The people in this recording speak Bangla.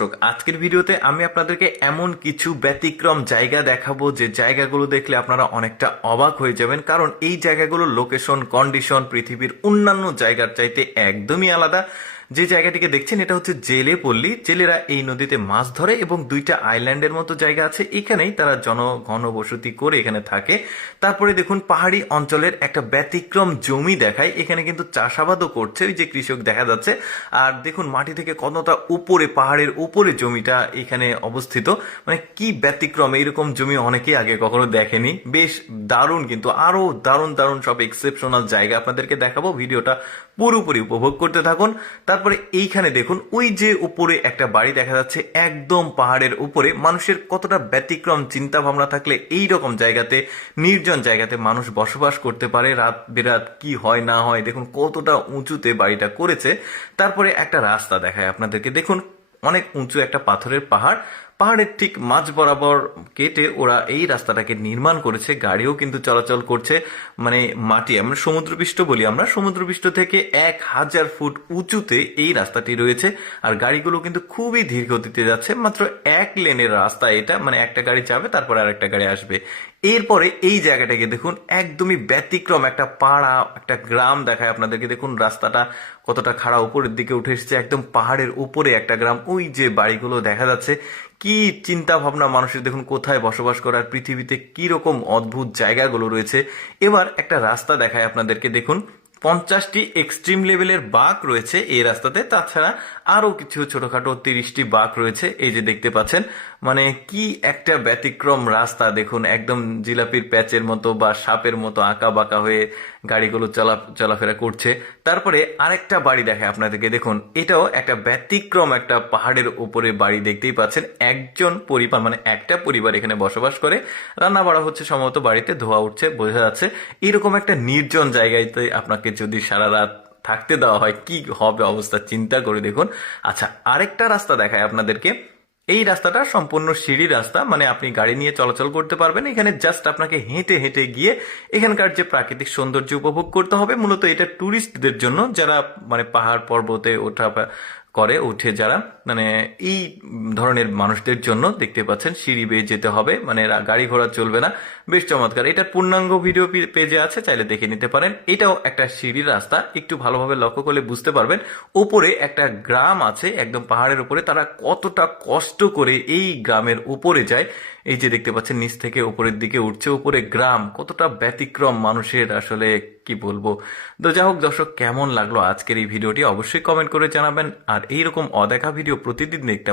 দর্শক, আজকের ভিডিওতে আমি আপনাদেরকে এমন কিছু ব্যতিক্রম জায়গা দেখাবো যে জায়গাগুলো দেখলে আপনারা অনেকটা অবাক হয়ে যাবেন, কারণ এই জায়গাগুলোর লোকেশন কন্ডিশন পৃথিবীর অন্যান্য জায়গার চাইতে একদমই আলাদা। যে জায়গাটিকে দেখছেন এটা হচ্ছে জেলে পল্লী। জেলেরা এই নদীতে মাছ ধরে এবং দুইটা আইল্যান্ডের মতো জায়গা আছে, এখানেই তারা ঘনবসতি করে এখানে থাকে। তারপরে দেখুন পাহাড়ি অঞ্চলের একটা ব্যতিক্রম জমি দেখায়, এখানে কিন্তু চাষাবাদও করছে ওই যে কৃষক দেখা যাচ্ছে। আর দেখুন মাটি থেকে কতটা উপরে, পাহাড়ের উপরে জমিটা এখানে অবস্থিত। মানে কি ব্যতিক্রম, এইরকম জমি অনেকেই আগে কখনো দেখেনি। বেশ দারুণ, কিন্তু আরো দারুণ দারুণ সব এক্সেপশনাল জায়গা আপনাদেরকে দেখাবো। ভিডিওটা পুরোপুরি উপভোগ করতে থাকুন। তারপরে এইখানে দেখুন ওই যে উপরে একটা বাড়ি দেখা যাচ্ছে একদম পাহাড়ের উপরে। মানুষের কতটা ব্যতিক্রম চিন্তা ভাবনা থাকলে এই রকম জায়গাতে, নির্জন জায়গাতে মানুষ বসবাস করতে পারে। রাত বেরাত কি হয় না হয় দেখুন কতটা উঁচুতে বাড়িটা করেছে। তারপরে একটা রাস্তা দেখায় আপনাদেরকে, দেখুন অনেক উঁচু একটা পাথরের পাহাড়, পাহাড়ের ঠিক মাঝ বরাবর কেটে ওরা এই রাস্তাটাকে নির্মাণ করেছে। গাড়িও কিন্তু চলাচল করছে, মানে মাটি, আমরা সমুদ্রপৃষ্ঠ বলি, আমরা সমুদ্রপৃষ্ঠ থেকে 1000 ফুট উঁচুতে এই রাস্তাটি রয়েছে। আর গাড়িগুলো কিন্তু খুবই ধীর গতিতে যাচ্ছে, মাত্র 1 লেনের রাস্তা এটা, মানে একটা গাড়ি যাবে তারপর আর একটা গাড়ি আসবে। এরপরে এই জায়গাটাকে দেখুন একদমই ব্যতিক্রম একটা পাড়া, একটা গ্রাম দেখায় আপনাদেরকে। দেখুন রাস্তাটা কতটা খাড়া, উপরের দিকে উঠে এসেছে, একদম পাহাড়ের উপরে একটা গ্রাম। ওই যে বাড়িগুলো দেখা যাচ্ছে, কি চিন্তা ভাবনা মানুষের, দেখুন কোথায় বসবাস করার, পৃথিবীতে কি রকম অদ্ভুত জায়গাগুলো রয়েছে। এবার একটা রাস্তা দেখায় আপনাদেরকে, দেখুন 50টি এক্সট্রিম লেভেলের বাঘ রয়েছে এই রাস্তাতে। তাছাড়া আরো কিছু ছোটখাটো 30টি বাঘ রয়েছে, এই যে দেখতে পাচ্ছেন। মানে কি একটা ব্যতিক্রম রাস্তা, দেখুন একদম জিলাপির প্যাচের মতো বা সাপের মতো আঁকা বাঁকা হয়ে গাড়িগুলো চলাফেরা করছে। তারপরে আরেকটা বাড়ি দেখায় আপনাদেরকে, দেখুন এটাও একটা ব্যতিক্রম একটা পাহাড়ের উপরে বাড়ি দেখতেই পাচ্ছেন। একজন পরিবার, মানে একটা পরিবার এখানে বসবাস করে, রান্না বাড়া হচ্ছে সম্ভবত, বাড়িতে ধোয়া উঠছে বোঝা যাচ্ছে। এরকম একটা নির্জন জায়গাতে আপনাকে যদি সারা রাত থাকতে দেওয়া হয় কি হবে অবস্থা, চিন্তা করে দেখুন। আচ্ছা, আরেকটা রাস্তা দেখায় আপনাদেরকে। এই রাস্তাটা সম্পূর্ণ সিঁড়ি রাস্তা, মানে আপনি গাড়ি নিয়ে চলাচল করতে পারবেন। এখানে জাস্ট আপনাকে হেঁটে হেঁটে গিয়ে এখানকার যে প্রাকৃতিক সৌন্দর্য উপভোগ করতে হবে। মূলত এটা ট্যুরিস্টদের জন্য, যারা মানে পাহাড় পর্বতে উঠে যারা, মানে এই ধরনের মানুষদের জন্য। দেখতে পাচ্ছেন সিঁড়ি বেয়ে যেতে হবে, মানে গাড়ি ঘোড়া চলবে না। বেশ চমৎকার, এটার পূর্ণাঙ্গ ভিডিও পেজে আছে, চাইলে দেখে নিতে পারেন। এটাও একটা সিঁড়ির রাস্তা, একটু ভালোভাবে লক্ষ্য করলে বুঝতে পারবেন। উপরে একটা গ্রাম আছে একদম পাহাড়ের উপরে, তারা কতটা কষ্ট করে এই গ্রামের উপরে যায়। এই যে দেখতে পাচ্ছেন নিচ থেকে উপরের দিকে উঠছে, উপরে গ্রাম, কতটা ব্যতিক্রম মানুষের, আসলে কি বলবো। তো যাই হোক দর্শক, কেমন লাগলো আজকের এই ভিডিওটি অবশ্যই কমেন্ট করে জানাবেন। আর এইরকম অদেখা ভিডিও প্রতিদিন দেখতে